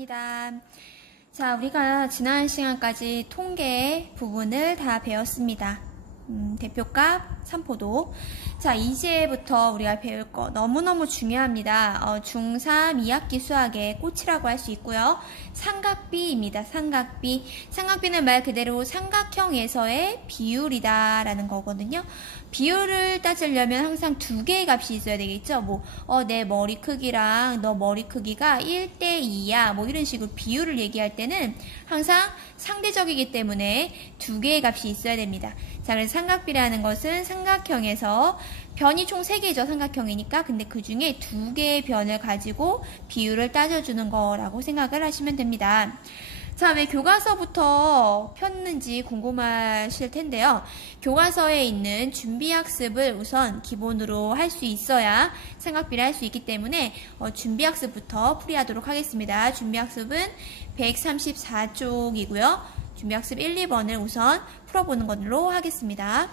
감사합니다. 자, 우리가 지난 시간까지 통계 부분을 다 배웠습니다. 대표값, 산포도. 자, 이제부터 우리가 배울 거 너무너무 중요합니다. 중3 2학기 수학의 꽃이라고 할 수 있고요. 삼각비입니다. 삼각비. 삼각비는 말 그대로 삼각형에서의 비율이다 라는 거거든요. 비율을 따지려면 항상 두 개의 값이 있어야 되겠죠. 내 머리 크기랑 너 머리 크기가 1대2야. 이런 식으로 비율을 얘기할 때는 항상 상대적이기 때문에 두 개의 값이 있어야 됩니다. 자, 그래서 삼각비라는 것은 삼각형에서 변이 총 3개죠. 삼각형이니까. 근데 그 중에 2개의 변을 가지고 비율을 따져주는 거라고 생각을 하시면 됩니다. 자, 왜 교과서부터 폈는지 궁금하실 텐데요. 교과서에 있는 준비학습을 우선 기본으로 할 수 있어야 삼각비를 할 수 있기 때문에 준비학습부터 풀이하도록 하겠습니다. 준비학습은 134쪽이고요. 준비학습 1, 2번을 우선 풀어보는 걸로 하겠습니다.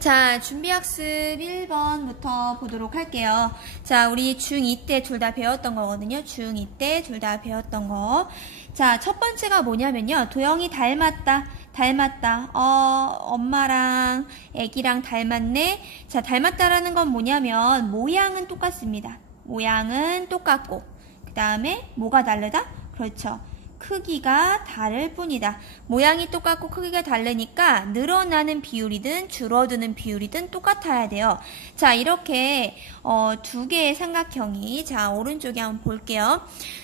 자, 준비학습 1번부터 보도록 할게요. 자, 우리 중2 때 둘 다 배웠던 거거든요. 중2 때 둘 다 배웠던 거. 자, 첫 번째가 뭐냐면요. 도형이 닮았다. 엄마랑 애기랑 닮았네. 자, 닮았다라는 건 뭐냐면 모양은 똑같습니다. 모양은 똑같고 그 다음에 뭐가 다르다? 그렇죠. 크기가 다를 뿐이다. 모양이 똑같고 크기가 다르니까 늘어나는 비율이든 줄어드는 비율이든 똑같아야 돼요. 자, 이렇게 두 개의 삼각형이, 자, 오른쪽에 한번 볼게요.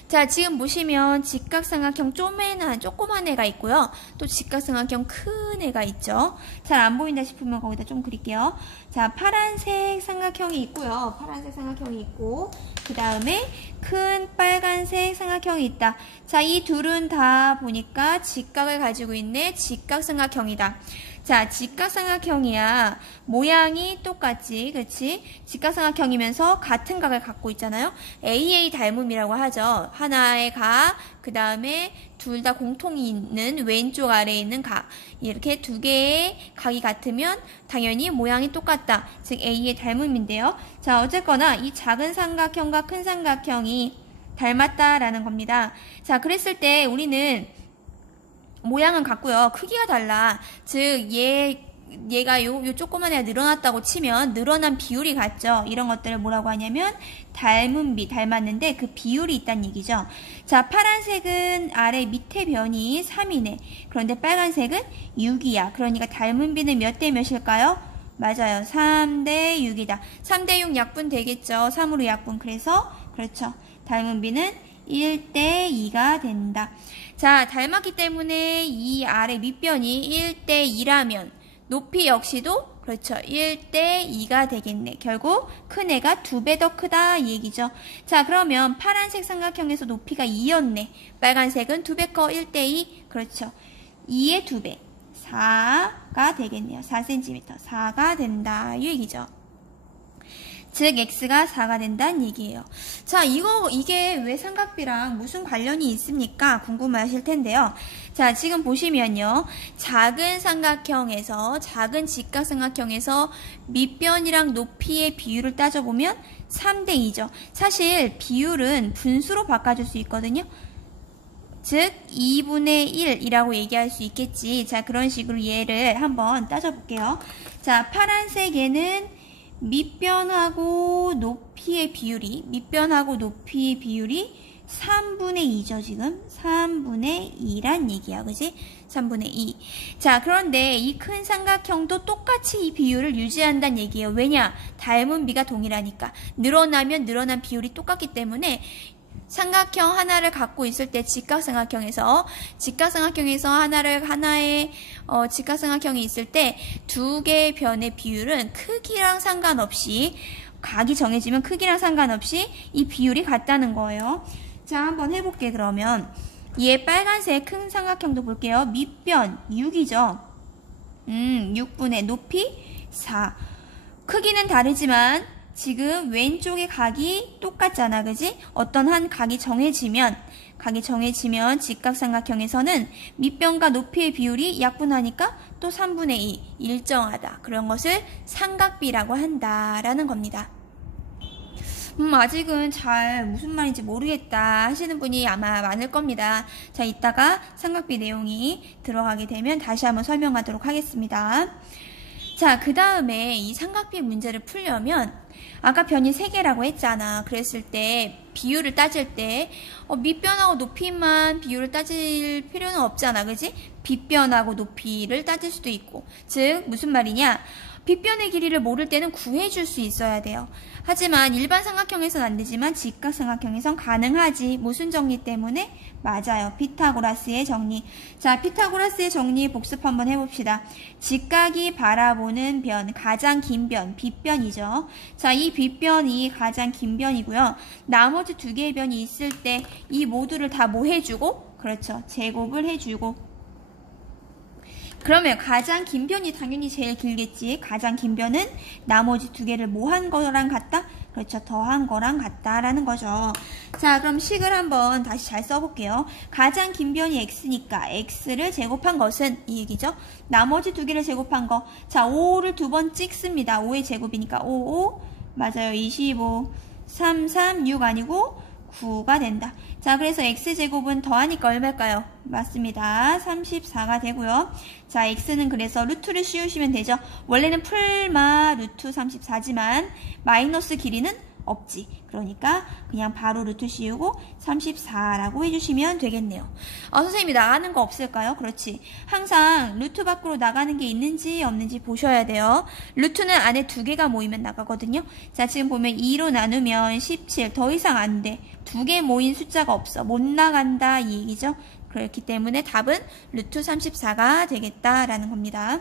자, 지금 보시면 직각삼각형 조그만 애가 있고요. 또 직각삼각형 큰 애가 있죠. 잘 안 보인다 싶으면 거기다 좀 그릴게요. 자, 파란색 삼각형이 있고요. 파란색 삼각형이 있고 그 다음에 큰 빨간색 삼각형이 있다. 자, 이 둘은 다 보니까 직각을 가지고 있네. 직각삼각형이다. 자, 직각삼각형이야. 모양이 똑같지, 그치? 직각삼각형이면서 같은 각을 갖고 있잖아요. AA 닮음이라고 하죠. 하나의 각, 그 다음에 둘 다 공통이 있는 왼쪽 아래에 있는 각. 이렇게 두 개의 각이 같으면 당연히 모양이 똑같다. 즉 A의 닮음인데요. 자, 어쨌거나 이 작은 삼각형과 큰 삼각형이 닮았다라는 겁니다. 자, 그랬을 때 우리는 모양은 같고요. 크기가 달라. 즉 얘가 요 조그만 애가 늘어났다고 치면 늘어난 비율이 같죠. 이런 것들을 뭐라고 하냐면 닮은 비, 닮았는데 그 비율이 있다는 얘기죠. 자, 파란색은 아래 밑에 변이 3이네. 그런데 빨간색은 6이야. 그러니까 닮은 비는 몇 대 몇일까요? 맞아요. 3대 6이다. 3대 6 약분 되겠죠. 3으로 약분. 그래서 그렇죠. 닮은 비는 1대 2가 된다. 자, 닮았기 때문에 이 아래 밑변이 1대 2라면 높이 역시도 그렇죠. 1대 2가 되겠네. 결국 큰 애가 2배 더 크다 이 얘기죠. 자, 그러면 파란색 삼각형에서 높이가 2였네. 빨간색은 2배 커 1대 2. 그렇죠. 2의 2배. 4가 되겠네요. 4cm. 4가 된다 이 얘기죠. 즉 x가 4가 된다는 얘기예요. 자, 이게 왜 삼각비랑 무슨 관련이 있습니까? 궁금하실 텐데요. 자, 지금 보시면요. 작은 삼각형에서, 작은 직각삼각형에서 밑변이랑 높이의 비율을 따져보면 3대 2죠. 사실 비율은 분수로 바꿔줄 수 있거든요. 즉 2분의 1이라고 얘기할 수 있겠지. 자, 그런 식으로 얘를 한번 따져볼게요. 자, 파란색에는 밑변하고 높이의 비율이 3분의 2죠, 지금. 3분의 2란 얘기야, 그지? 3분의 2. 자, 그런데 이 큰 삼각형도 똑같이 이 비율을 유지한다는 얘기예요. 왜냐? 닮은 비가 동일하니까. 늘어나면 늘어난 비율이 똑같기 때문에 삼각형 하나를 갖고 있을 때 직각삼각형에서 하나의 직각삼각형이 있을 때 두 개의 변의 비율은 크기랑 상관없이 각이 정해지면 크기랑 상관없이 이 비율이 같다는 거예요. 자, 한번 해볼게. 그러면 얘 빨간색 큰 삼각형도 볼게요. 밑변 6이죠. 6분의 높이 4. 크기는 다르지만 지금 왼쪽의 각이 똑같잖아, 그지? 어떤 한 각이 정해지면 직각삼각형에서는 밑변과 높이의 비율이 약분하니까 또 3분의 2 일정하다. 그런 것을 삼각비라고 한다라는 겁니다. 아직은 잘 무슨 말인지 모르겠다 하시는 분이 아마 많을 겁니다. 자, 이따가 삼각비 내용이 들어가게 되면 다시 한번 설명하도록 하겠습니다. 자, 그 다음에 이 삼각비 문제를 풀려면 아까 변이 3개라고 했잖아. 그랬을 때 비율을 따질 때 밑변하고 높이만 비율을 따질 필요는 없잖아. 그지? 빗변하고 높이를 따질 수도 있고. 즉 무슨 말이냐? 빗변의 길이를 모를 때는 구해줄 수 있어야 돼요. 하지만 일반 삼각형에선 안 되지만 직각삼각형에선 가능하지. 무슨 정리 때문에? 맞아요. 피타고라스의 정리. 자, 피타고라스의 정리 복습 한번 해봅시다. 직각이 바라보는 변, 가장 긴 변, 빗변이죠. 자, 이 빗변이 가장 긴 변이고요. 나머지 2개의 변이 있을 때 이 모두를 다 뭐 해주고? 그렇죠. 제곱을 해주고. 그러면 가장 긴 변이 당연히 제일 길겠지. 가장 긴 변은 나머지 2개를 뭐 한 거랑 같다? 그렇죠. 더한 거랑 같다라는 거죠. 자, 그럼 식을 한번 다시 잘 써볼게요. 가장 긴 변이 x니까 x를 제곱한 것은 이 얘기죠. 나머지 2개를 제곱한 거. 자, 5를 2번 찍습니다. 5의 제곱이니까 5, 맞아요. 25, 3, 3, 6 아니고 9가 된다. 자, 그래서 x제곱은 더하니까 얼마일까요? 맞습니다. 34가 되고요. 자, x는 그래서 루트를 씌우시면 되죠. 원래는 풀마 루트 34지만 마이너스 길이는 없지. 그러니까 그냥 바로 루트 씌우고 34라고 해주시면 되겠네요. 선생님이 나가는 거 없을까요? 그렇지. 항상 루트 밖으로 나가는 게 있는지 없는지 보셔야 돼요. 루트는 안에 2개가 모이면 나가거든요. 자, 지금 보면 2로 나누면 17. 더 이상 안 돼. 2개 모인 숫자가 없어. 못 나간다 이 얘기죠. 그렇기 때문에 답은 루트 34가 되겠다라는 겁니다.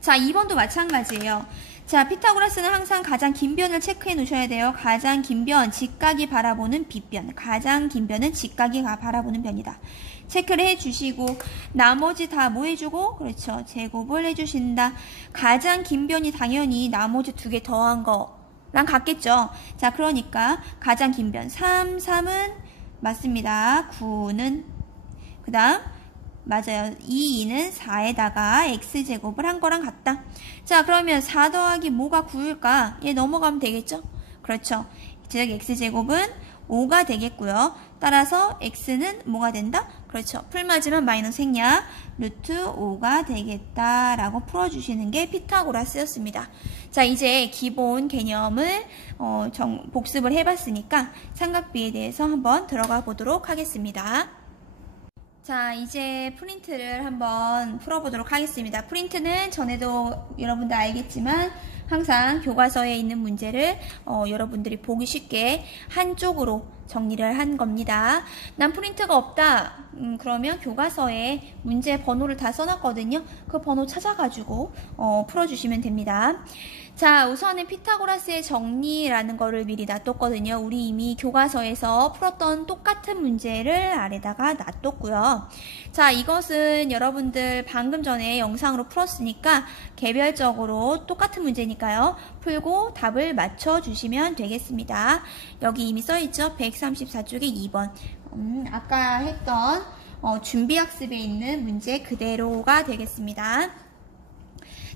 자, 2번도 마찬가지예요. 자, 피타고라스는 항상 가장 긴 변을 체크해 놓으셔야 돼요. 가장 긴 변, 직각이 바라보는 빗변. 가장 긴 변은 직각이 바라보는 변이다. 체크를 해주시고 나머지 다 뭐 해주고? 그렇죠. 제곱을 해주신다. 가장 긴 변이 당연히 나머지 2개 더한 거랑 같겠죠. 자, 그러니까 가장 긴 변 3, 3은 맞습니다. 9는 그 다음 맞아요. 2는 4에다가 x제곱을 한 거랑 같다. 자, 그러면 4 더하기 뭐가 9일까? 얘 넘어가면 되겠죠? 그렇죠. 즉 x제곱은 5가 되겠고요. 따라서 x는 뭐가 된다? 그렇죠. 풀맞으면 마이너스 생략 루트 5가 되겠다라고 풀어주시는 게 피타고라스였습니다. 자, 이제 기본 개념을 복습을 해봤으니까 삼각비에 대해서 한번 들어가 보도록 하겠습니다. 자, 이제 프린트를 한번 풀어보도록 하겠습니다. 프린트는 전에도 여러분들 알겠지만 항상 교과서에 있는 문제를 여러분들이 보기 쉽게 한쪽으로 정리를 한 겁니다. 난 프린트가 없다. 그러면 교과서에 문제 번호를 다 써놨거든요. 그 번호 찾아가지고 풀어주시면 됩니다. 자, 우선은 피타고라스의 정리라는 거를 미리 놔뒀거든요. 우리 이미 교과서에서 풀었던 똑같은 문제를 아래다가 놔뒀고요. 자, 이것은 여러분들 방금 전에 영상으로 풀었으니까 개별적으로 똑같은 문제니까요. 풀고 답을 맞춰주시면 되겠습니다. 여기 이미 써있죠? 134쪽에 2번. 아까 했던 준비학습에 있는 문제 그대로가 되겠습니다.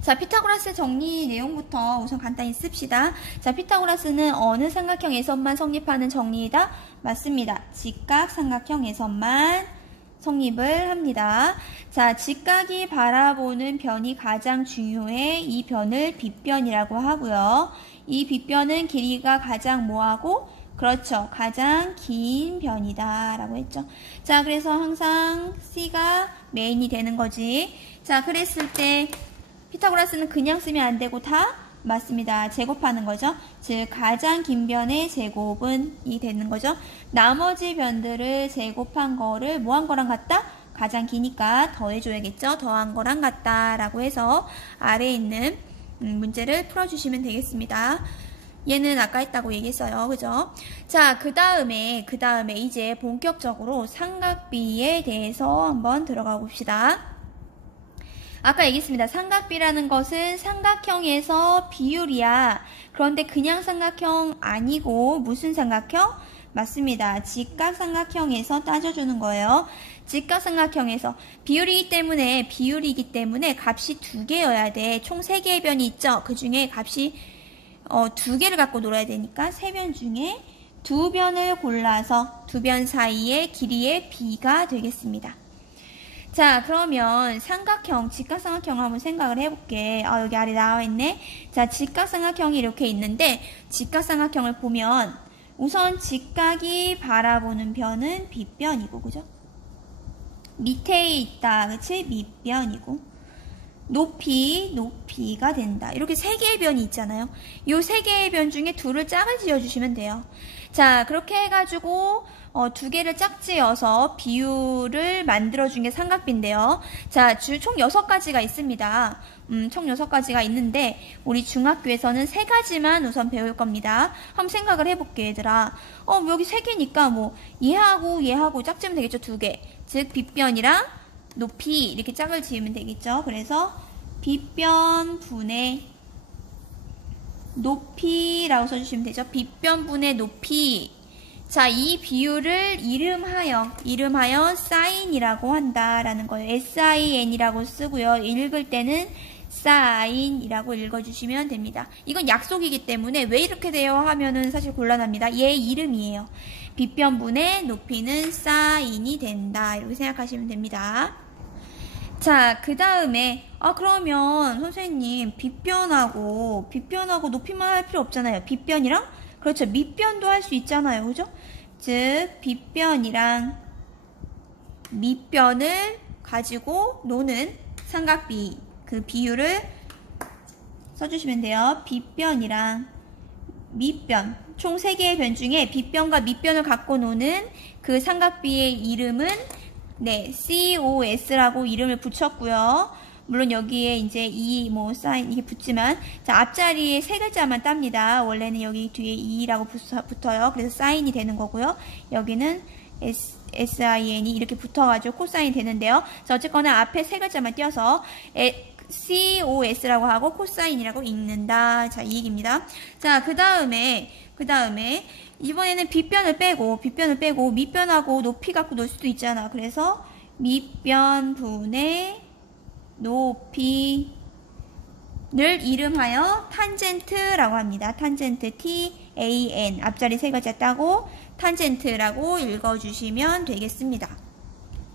자, 피타고라스 정리 내용부터 우선 간단히 씁시다. 자, 피타고라스는 어느 삼각형에서만 성립하는 정리이다? 맞습니다. 직각삼각형에서만 성립을 합니다. 자, 직각이 바라보는 변이 가장 중요해. 이 변을 빗변이라고 하고요. 이 빗변은 길이가 가장 뭐하고? 그렇죠. 가장 긴 변이다 라고 했죠. 자, 그래서 항상 C가 메인이 되는 거지. 자, 그랬을 때 피타고라스는 그냥 쓰면 안 되고 다 맞습니다. 제곱하는 거죠. 즉 가장 긴 변의 제곱은 이 되는 거죠. 나머지 변들을 제곱한 거를 뭐 한 거랑 같다? 가장 기니까 더해줘야겠죠. 더한 거랑 같다 라고 해서 아래에 있는 문제를 풀어주시면 되겠습니다. 얘는 아까 했다고 얘기했어요. 그죠? 자, 그 다음에 이제 본격적으로 삼각비에 대해서 한번 들어가 봅시다. 아까 얘기했습니다. 삼각비라는 것은 삼각형에서 비율이야. 그런데 그냥 삼각형 아니고 무슨 삼각형? 맞습니다. 직각삼각형에서 따져주는 거예요. 직각삼각형에서 비율이기 때문에 값이 2개여야 돼. 총 3개의 변이 있죠. 그 중에 값이 두 개를 갖고 놀아야 되니까 세 변 중에 두 변을 골라서 두 변 사이의 길이의 b가 되겠습니다. 자, 그러면 삼각형, 직각삼각형을 한번 생각을 해볼게. 여기 아래 나와있네. 자, 직각삼각형이 이렇게 있는데 직각삼각형을 보면 우선 직각이 바라보는 변은 빗변이고, 그죠? 밑에 있다, 그치? 밑변이고. 높이가 된다. 이렇게 세 개의 변이 있잖아요. 이 세 개의 변 중에 둘을 짝을 지어주시면 돼요. 자, 그렇게 해가지고 두 개를 짝지어서 비율을 만들어준 게 삼각비인데요. 자, 총 6가지가 있습니다. 총 6가지가 있는데 우리 중학교에서는 3가지만 우선 배울 겁니다. 한번 생각을 해볼게, 얘들아. 여기 3개니까 뭐 얘하고 짝지으면 되겠죠, 2개. 즉 빗변이랑 높이 이렇게 짝을 지으면 되겠죠. 그래서 빗변분의 높이라고 써주시면 되죠. 빗변분의 높이. 자, 이 비율을 이름하여 사인이라고 한다라는 거예요. SIN이라고 쓰고요. 읽을 때는 사인이라고 읽어주시면 됩니다. 이건 약속이기 때문에 왜 이렇게 돼요 하면은 사실 곤란합니다. 얘 이름이에요. 빗변분의 높이는 사인이 된다. 이렇게 생각하시면 됩니다. 자, 그 다음에 그러면 선생님 빗변하고 높이만 할 필요 없잖아요. 빗변이랑 그렇죠. 밑변도 할 수 있잖아요. 그죠? 즉 빗변이랑 밑변을 가지고 노는 삼각비 그 비율을 써주시면 돼요. 빗변이랑 밑변 총 3개의 변 중에 빗변과 밑변을 갖고 노는 그 삼각비의 이름은 COS라고 이름을 붙였고요. 물론 여기에 이제 사인 이게 붙지만 자, 앞자리에 3글자만 땁니다. 원래는 여기 뒤에 2라고 붙어요. 그래서 사인이 되는 거고요. 여기는 SIN이 이렇게 붙어가지고 코사인이 되는데요. 자, 어쨌거나 앞에 3글자만 띄어서 COS라고 하고 코사인이라고 읽는다. 자, 이 얘기입니다. 자, 그 다음에 이번에는 빗변을 빼고 밑변하고 높이 갖고 놀 수도 있잖아. 그래서 밑변분의 높이를 이름하여 탄젠트라고 합니다. 탄젠트 TAN 앞자리 3글자 따고 탄젠트라고 읽어주시면 되겠습니다.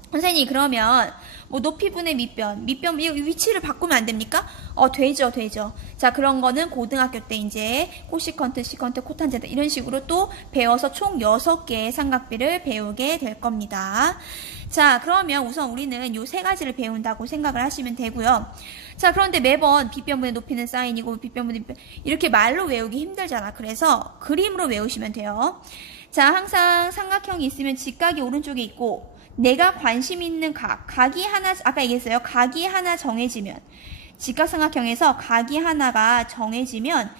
선생님 그러면 높이분의 밑변 위치를 바꾸면 안 됩니까? 되죠. 자, 그런 거는 고등학교 때 이제 코시컨트, 시컨트, 코탄젠트 이런 식으로 또 배워서 총 6개의 삼각비를 배우게 될 겁니다. 자, 그러면 우선 우리는 요 3가지를 배운다고 생각을 하시면 되고요. 자, 그런데 매번 빗변분의 높이는 사인이고 빗변분의 밑변 이렇게 말로 외우기 힘들잖아. 그래서 그림으로 외우시면 돼요. 자, 항상 삼각형이 있으면 직각이 오른쪽에 있고 내가 관심 있는 각이 하나, 아까 얘기했어요. 각이 하나 정해지면, 직각삼각형에서 각이 하나가 정해지면,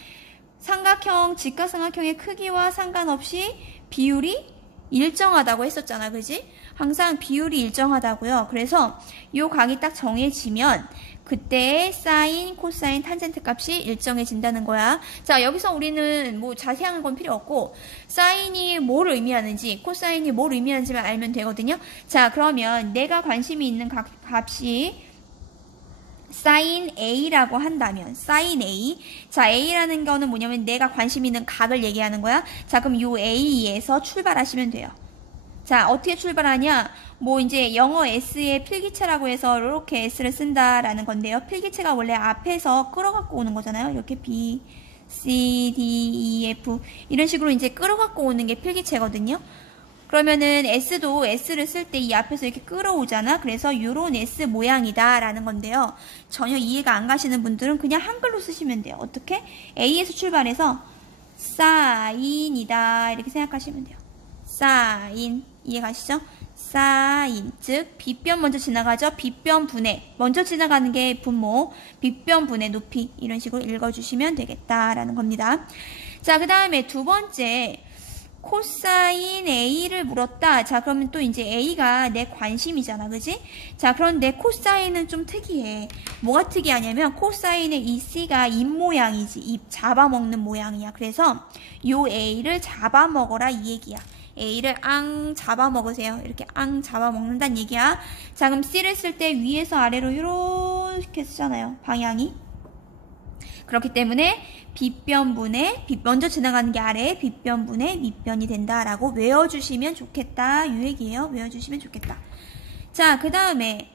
직각삼각형의 크기와 상관없이 비율이 일정하다고 했었잖아. 그지? 항상 비율이 일정하다고요. 그래서 요 각이 딱 정해지면, 그때 사인, 코사인, 탄젠트 값이 일정해진다는 거야. 자, 여기서 우리는 자세한 건 필요 없고 사인이 뭘 의미하는지, 코사인이 뭘 의미하는지만 알면 되거든요. 자, 그러면 내가 관심이 있는 값이 사인 A라고 한다면 사인 A. 자, A라는 거는 뭐냐면 내가 관심 있는 각을 얘기하는 거야. 자, 그럼 요 A에서 출발하시면 돼요. 자, 어떻게 출발하냐? 이제 영어 S의 필기체라고 해서 이렇게 S를 쓴다라는 건데요. 필기체가 원래 앞에서 끌어갖고 오는 거잖아요. 이렇게 B, C, D, E, F 이런 식으로 이제 끌어갖고 오는 게 필기체거든요. 그러면은 S도 S를 쓸 때 이 앞에서 이렇게 끌어오잖아. 그래서 요런 S 모양이다 라는 건데요. 전혀 이해가 안 가시는 분들은 그냥 한글로 쓰시면 돼요. 어떻게? A에서 출발해서 사인이다 이렇게 생각하시면 돼요. 사인 이해가시죠? 사인 즉 빗변 먼저 지나가죠. 빗변분의 먼저 지나가는 게 분모 빗변분의 높이 이런 식으로 읽어주시면 되겠다라는 겁니다. 자, 그 다음에 두 번째 코사인 A를 물었다. 자, 그러면 또 이제 A가 내 관심이잖아. 그지? 자, 그런데 코사인은 좀 특이해. 뭐가 특이하냐면 코사인의 이 C가 입 모양이지. 입 잡아먹는 모양이야. 그래서 요 A를 잡아먹어라 이 얘기야. A를 잡아먹으세요. 이렇게 잡아먹는다는 얘기야. 자, 그럼 C를 쓸 때 위에서 아래로 이렇게 쓰잖아요. 방향이. 그렇기 때문에 빗변분의 먼저 지나가는 게 아래 빗변분의 밑변이 된다라고 외워주시면 좋겠다. 이 얘기예요. 외워주시면 좋겠다. 자, 그 다음에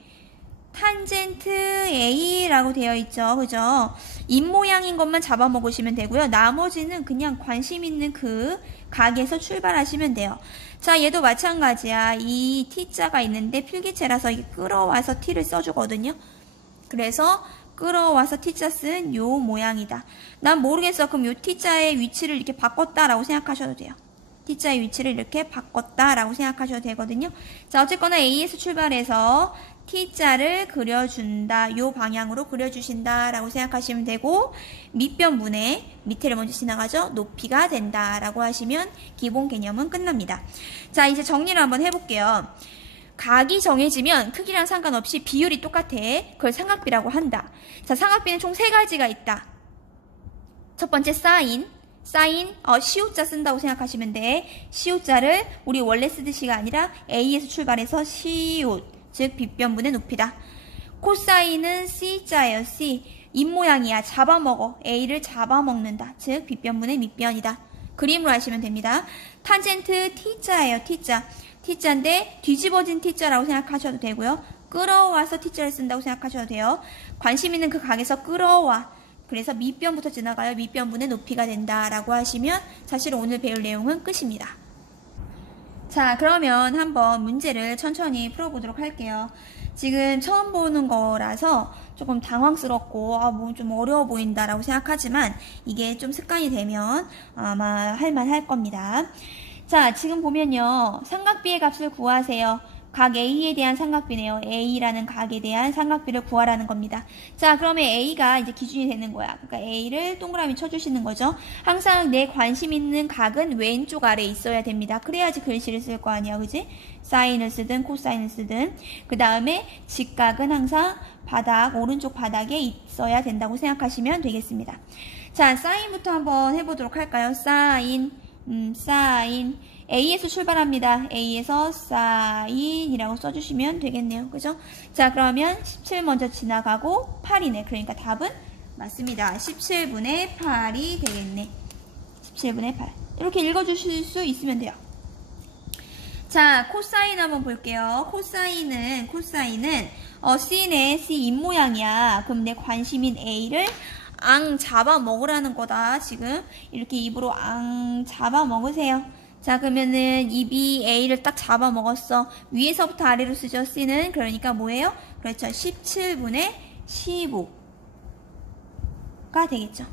탄젠트 A라고 되어 있죠. 그죠? 입모양인 것만 잡아먹으시면 되고요. 나머지는 그냥 관심 있는 그 각에서 출발하시면 돼요. 자, 얘도 마찬가지야. 이 T자가 있는데 필기체라서 이게 끌어와서 T를 써주거든요. 그래서 끌어와서 T자 쓴 요 모양이다. 난 모르겠어. 그럼 요 T자의 위치를 이렇게 바꿨다라고 생각하셔도 돼요. T자의 위치를 이렇게 바꿨다라고 생각하셔도 되거든요. 자, 어쨌거나 A에서 출발해서 T자를 그려준다. 요 방향으로 그려주신다라고 생각하시면 되고, 밑변분의 밑에를 먼저 지나가죠. 높이가 된다라고 하시면 기본 개념은 끝납니다. 자, 이제 정리를 한번 해볼게요. 각이 정해지면 크기랑 상관없이 비율이 똑같아. 그걸 삼각비라고 한다. 자, 삼각비는 총 3가지가 있다. 첫 번째 사인, 시옷자 쓴다고 생각하시면 돼. 시옷자를 우리 원래 쓰듯이가 아니라 A에서 출발해서 시옷, 즉 빗변분의 높이다. 코사인은 C자예요. C. 입모양이야. 잡아먹어. A를 잡아먹는다. 즉 빗변분의 밑변이다. 그림으로 하시면 됩니다. 탄젠트 T자예요. T자. T자인데 뒤집어진 T자라고 생각하셔도 되고요. 끌어와서 T자를 쓴다고 생각하셔도 돼요. 관심 있는 그 각에서 끌어와. 그래서 밑변부터 지나가요. 밑변분의 높이가 된다라고 하시면 사실 오늘 배울 내용은 끝입니다. 자, 그러면 한번 문제를 천천히 풀어보도록 할게요. 지금 처음 보는 거라서 조금 당황스럽고 뭐 좀 어려워 보인다라고 생각하지만 이게 좀 습관이 되면 아마 할만할 겁니다. 자, 지금 보면요. 삼각비의 값을 구하세요. 각 A에 대한 삼각비네요. A라는 각에 대한 삼각비를 구하라는 겁니다. 자, 그러면 A가 이제 기준이 되는 거야. 그러니까 A를 동그라미 쳐주시는 거죠. 항상 내 관심 있는 각은 왼쪽 아래에 있어야 됩니다. 그래야지 글씨를 쓸 거 아니야. 그지? 사인을 쓰든 코사인을 쓰든. 그 다음에 직각은 항상 오른쪽 바닥에 있어야 된다고 생각하시면 되겠습니다. 자, 사인부터 한번 해보도록 할까요? 사인. A에서 출발합니다. A에서 사인이라고 써주시면 되겠네요. 그죠? 자, 그러면 17 먼저 지나가고 8이네. 그러니까 답은 맞습니다. 17분의 8이 되겠네. 17분의 8. 이렇게 읽어주실 수 있으면 돼요. 자, 코사인 한번 볼게요. 코사인은 C네. C 입모양이야. 그럼 내 관심인 A를 잡아먹으라는 거다. 지금 이렇게 입으로 잡아먹으세요. 자, 그러면은 입이 A를 딱 잡아먹었어. 위에서부터 아래로 쓰죠. C는. 그러니까 뭐예요? 그렇죠. 17분의 15가 되겠죠.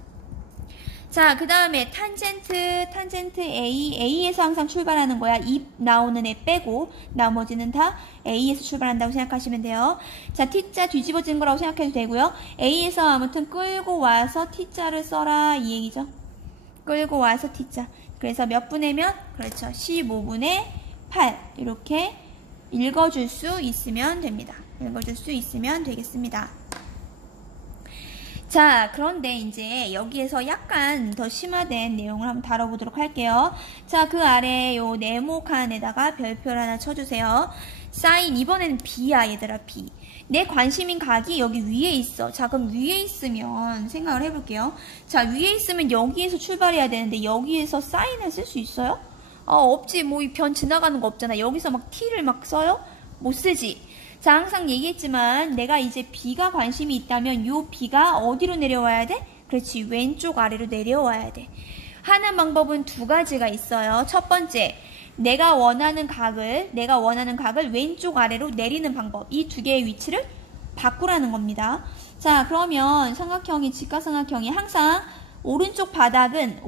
자, 그 다음에 탄젠트 A에서 항상 출발하는 거야. 입 나오는 애 빼고 나머지는 다 A에서 출발한다고 생각하시면 돼요. 자, T자 뒤집어진 거라고 생각해도 되고요. A에서 아무튼 끌고 와서 T자를 써라 이 얘기죠. 끌고 와서 T자. 그래서 몇 분의 몇? 그렇죠. 15분의 8 이렇게 읽어줄 수 있으면 됩니다. 읽어줄 수 있으면 되겠습니다. 자, 그런데 이제 여기에서 약간 더 심화된 내용을 한번 다뤄보도록 할게요. 자, 그 아래 요 네모칸에다가 별표를 하나 쳐주세요. 사인, 이번에는 B야, 얘들아, B. 내 관심인 각이 여기 위에 있어. 자, 그럼 위에 있으면 생각을 해볼게요. 자, 위에 있으면 여기에서 출발해야 되는데 여기에서 사인을 쓸 수 있어요? 없지. 뭐 이 변 지나가는 거 없잖아. 여기서 막 T를 막 써요? 못 쓰지. 자, 항상 얘기했지만 내가 이제 B가 관심이 있다면 요 B가 어디로 내려와야 돼? 그렇지, 왼쪽 아래로 내려와야 돼. 하는 방법은 2가지가 있어요. 첫 번째, 내가 원하는 각을 왼쪽 아래로 내리는 방법. 이 2개의 위치를 바꾸라는 겁니다. 자, 그러면 직각삼각형이 항상 오른쪽 바닥은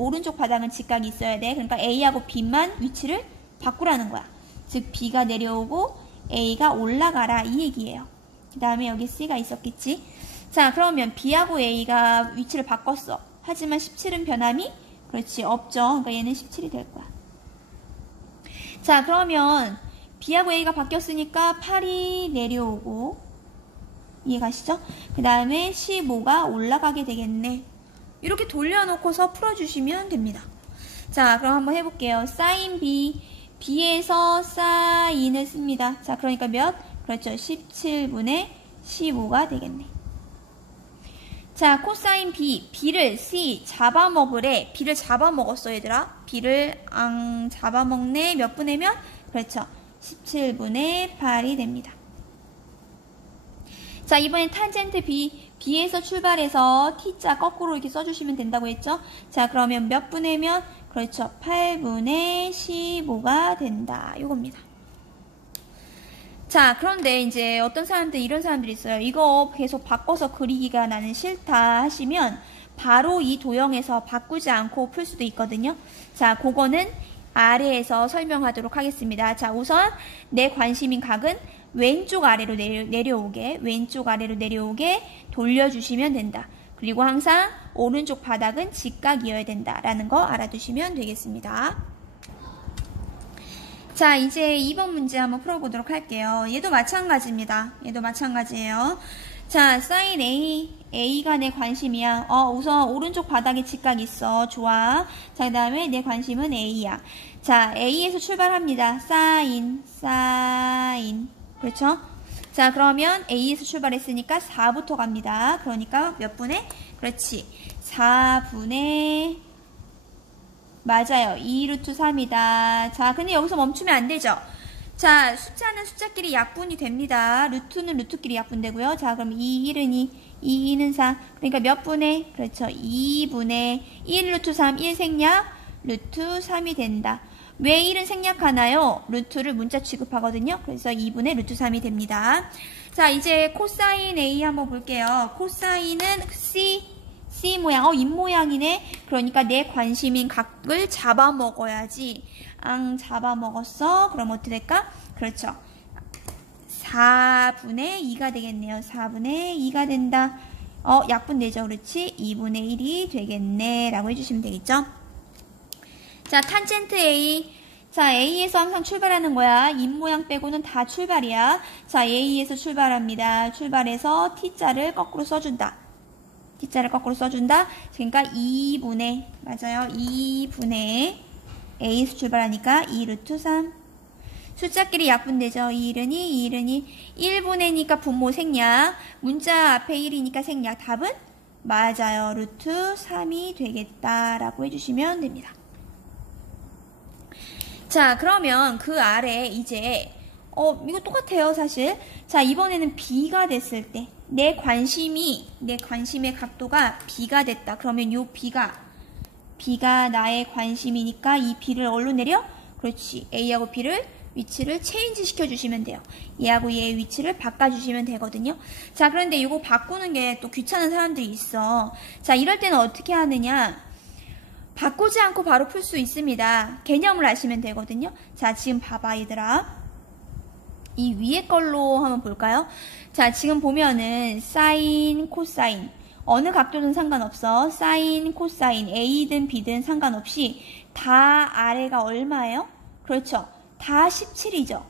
직각이 있어야 돼. 그러니까 A하고 B만 위치를 바꾸라는 거야. 즉 B가 내려오고 A가 올라가라 이 얘기예요. 그 다음에 여기 C가 있었겠지. 자, 그러면 B하고 A가 위치를 바꿨어. 하지만 17은 변함이 그렇지 없죠. 그러니까 얘는 17이 될 거야. 자, 그러면 B하고 A가 바뀌었으니까 8이 내려오고 이해가시죠? 그 다음에 15가 올라가게 되겠네. 이렇게 돌려놓고서 풀어주시면 됩니다. 자, 그럼 한번 해볼게요. 사인 B, B에서 사인을 씁니다. 자, 그러니까 몇? 그렇죠. 17분의 15가 되겠네. 자, 코사인 B, B를 C 잡아먹으래. B를 잡아먹었어, 얘들아. B를 잡아먹네. 몇 분의면? 그렇죠. 17분의 8이 됩니다. 자, 이번엔 탄젠트 B, B에서 출발해서 T자 거꾸로 이렇게 써주시면 된다고 했죠? 자, 그러면 몇 분의면? 그렇죠. 8분의 15가 된다. 요겁니다. 자, 그런데 이제 어떤 사람들, 이런 사람들이 있어요. 이거 계속 바꿔서 그리기가 나는 싫다 하시면 바로 이 도형에서 바꾸지 않고 풀 수도 있거든요. 자, 그거는 아래에서 설명하도록 하겠습니다. 자, 우선 내 관심인 각은 왼쪽 아래로 왼쪽 아래로 내려오게 돌려주시면 된다. 그리고 항상 오른쪽 바닥은 직각이어야 된다라는 거 알아두시면 되겠습니다. 자, 이제 2번 문제 한번 풀어보도록 할게요. 얘도 마찬가지입니다. 얘도 마찬가지예요. 자, 사인 A, A가 내 관심이야. 우선 오른쪽 바닥에 직각 있어. 좋아. 자, 그 다음에 내 관심은 A야. 자, A에서 출발합니다. 사인. 그렇죠? 자, 그러면 A에서 출발했으니까 4부터 갑니다. 그러니까 몇 분의? 그렇지. 4분의 맞아요. 2루트 3이다. 자, 근데 여기서 멈추면 안 되죠? 자, 숫자는 숫자끼리 약분이 됩니다. 루트는 루트끼리 약분되고요. 자, 그럼 2, 1은 2, 2는 4. 그러니까 몇 분의? 그렇죠. 2분의 1 루트 3, 1 생략, 루트 3이 된다. 왜 1은 생략하나요? 루트를 문자 취급하거든요. 그래서 2분의 루트 3이 됩니다. 자, 이제 코사인 A 한번 볼게요. 코사인은 C 모양, 입 모양이네. 그러니까 내 관심인 각을 잡아먹어야지. 잡아먹었어. 그럼 어떻게 될까? 그렇죠. 4분의 2가 되겠네요. 4분의 2가 된다. 약분되죠. 그렇지? 2분의 1이 되겠네. 라고 해주시면 되겠죠? 자, 탄젠트 A. 자, A에서 항상 출발하는 거야. 입 모양 빼고는 다 출발이야. 자, A에서 출발합니다. 출발해서 T자를 거꾸로 써준다. T자를 거꾸로 써준다. 그러니까 2분의, 맞아요. 2분의 A에서 출발하니까 2루트 3. 숫자끼리 약분되죠. 2일은 2, 2일은 2. 1분의니까 분모 생략. 문자 앞에 1이니까 생략. 답은? 맞아요. 루트 3이 되겠다라고 해주시면 됩니다. 자, 그러면 그 아래 이제 이거 똑같아요, 사실. 자, 이번에는 B가 됐을 때 내 관심의 각도가 B가 됐다. 그러면 요 B가 나의 관심이니까 이 B를 어디로 내려? 그렇지. A하고 B를 위치를 체인지 시켜주시면 돼요. 얘하고 얘의 위치를 바꿔주시면 되거든요. 자, 그런데 이거 바꾸는 게 또 귀찮은 사람들이 있어. 자, 이럴 때는 어떻게 하느냐? 바꾸지 않고 바로 풀 수 있습니다. 개념을 아시면 되거든요. 자, 지금 봐봐, 얘들아. 이 위에 걸로 한번 볼까요? 자, 지금 보면은 사인, 코사인 어느 각도든 상관없어. 사인, 코사인 A든 B든 상관없이 다 아래가 얼마예요? 그렇죠. 다 17이죠.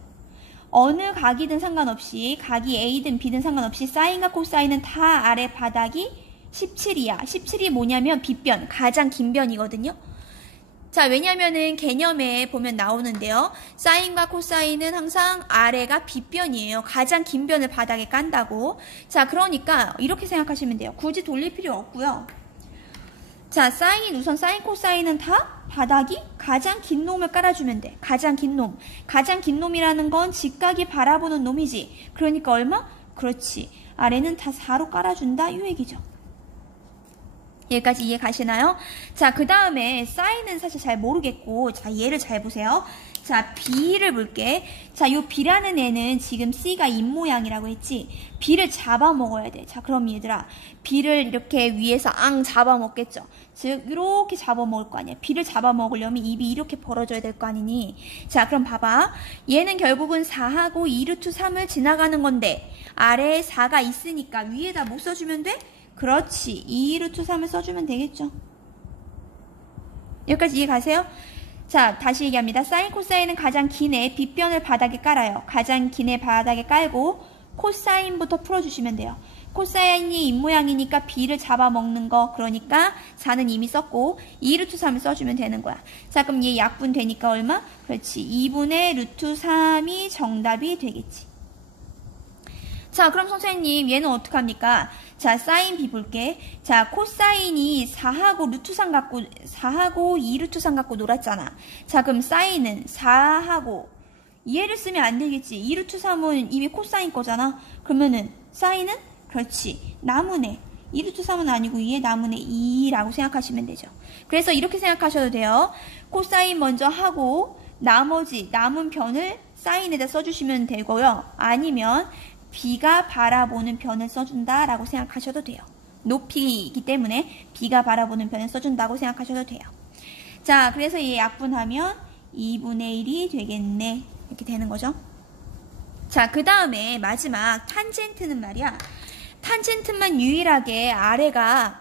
어느 각이든 상관없이 각이 A든 B든 상관없이 사인과 코사인은 다 아래 바닥이 17이야. 17이 뭐냐면 빗변, 가장 긴 변이거든요. 자, 왜냐면은 개념에 보면 나오는데요. 사인과 코사인은 항상 아래가 빗변이에요. 가장 긴 변을 바닥에 깐다고. 자, 그러니까 이렇게 생각하시면 돼요. 굳이 돌릴 필요 없고요. 자, 우선 사인, 코사인은 다 바닥이 가장 긴 놈을 깔아주면 돼. 가장 긴 놈. 가장 긴 놈이라는 건 직각이 바라보는 놈이지. 그러니까 얼마? 그렇지. 아래는 다 4로 깔아준다. 이 얘기죠. 여기까지 이해 가시나요? 자, 그 다음에 사인은 사실 잘 모르겠고, 자, 얘를 잘 보세요. 자, B를 볼게. 자, 요 B라는 애는 지금 C가 입 모양이라고 했지. B를 잡아먹어야 돼. 자, 그럼 얘들아, B를 이렇게 위에서 잡아먹겠죠. 즉, 이렇게 잡아먹을 거 아니야. B를 잡아먹으려면 입이 이렇게 벌어져야 될 거 아니니. 자, 그럼 봐봐. 얘는 결국은 4하고 2루트 3을 지나가는 건데, 아래에 4가 있으니까 위에다 뭐 써주면 돼? 그렇지. 2루트 3을 써주면 되겠죠. 여기까지 이해 가세요? 자, 다시 얘기합니다. 사인, 코사인은 가장 긴 애 빗변을 바닥에 깔아요. 가장 긴 애 바닥에 깔고 코사인부터 풀어주시면 돼요. 코사인이 입 모양이니까 B를 잡아먹는 거. 그러니까 4는 이미 썼고 2루트 3을 써주면 되는 거야. 자, 그럼 얘 약분 되니까 얼마? 그렇지. 2분의 루트 3이 정답이 되겠지. 자, 그럼 선생님 얘는 어떡합니까? 자, 사인 B 볼게. 자, 코사인이 4하고 루트 3 갖고 4하고 2루트 3 갖고 놀았잖아. 자, 그럼 사인은 4하고 얘를 쓰면 안 되겠지. 2루트 3은 이미 코사인 거잖아. 그러면은 사인은 그렇지. 남은에 2루트 3은 아니고 2의 남은에 2라고 생각하시면 되죠. 그래서 이렇게 생각하셔도 돼요. 코사인 먼저 하고 나머지 남은 변을 사인에다 써주시면 되고요. 아니면 B가 바라보는 변을 써준다라고 생각하셔도 돼요. 높이이기 때문에 B가 바라보는 변을 써준다고 생각하셔도 돼요. 자, 그래서 얘 약분하면 2분의 1이 되겠네. 이렇게 되는 거죠. 자, 그 다음에 마지막 탄젠트는 말이야. 탄젠트만 유일하게 아래가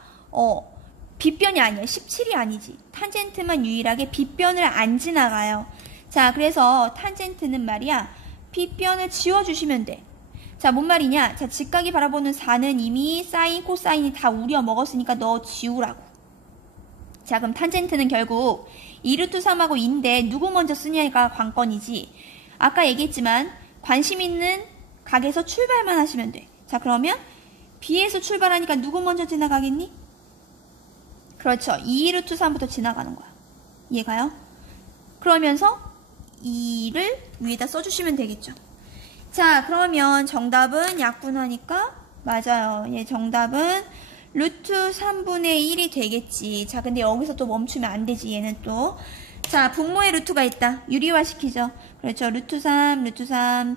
빗변이 아니야. 17이 아니지. 탄젠트만 유일하게 빗변을 안 지나가요. 자, 그래서 탄젠트는 말이야. 빗변을 지워주시면 돼. 자, 뭔 말이냐? 자, 직각이 바라보는 4는 이미 사인, 코사인이 다 우려 먹었으니까 너 지우라고. 자, 그럼 탄젠트는 결국 2루트 3하고 2인데 누구 먼저 쓰냐가 관건이지. 아까 얘기했지만 관심 있는 각에서 출발만 하시면 돼. 자, 그러면 B에서 출발하니까 누구 먼저 지나가겠니? 그렇죠. 2루트 3부터 지나가는 거야. 이해가요? 그러면서 2를 위에다 써주시면 되겠죠. 자, 그러면 정답은 약분하니까 맞아요. 예, 정답은 루트 3분의 1이 되겠지. 자, 근데 여기서 또 멈추면 안 되지. 얘는 또. 자, 분모의 루트가 있다. 유리화 시키죠. 그렇죠. 루트 3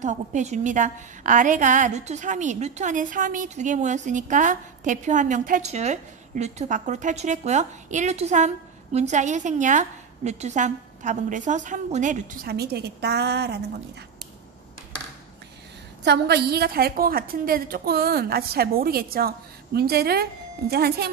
더 곱해줍니다. 아래가 루트 3이, 루트 안에 3이 2개 모였으니까 대표 한 명 탈출. 루트 밖으로 탈출했고요. 1루트 3, 문자 1 생략, 루트 3. 답은 그래서 3분의 루트 3이 되겠다라는 겁니다. 자, 뭔가 이해가 될 것 같은데도 조금 아직 잘 모르겠죠. 문제를 이제 한 3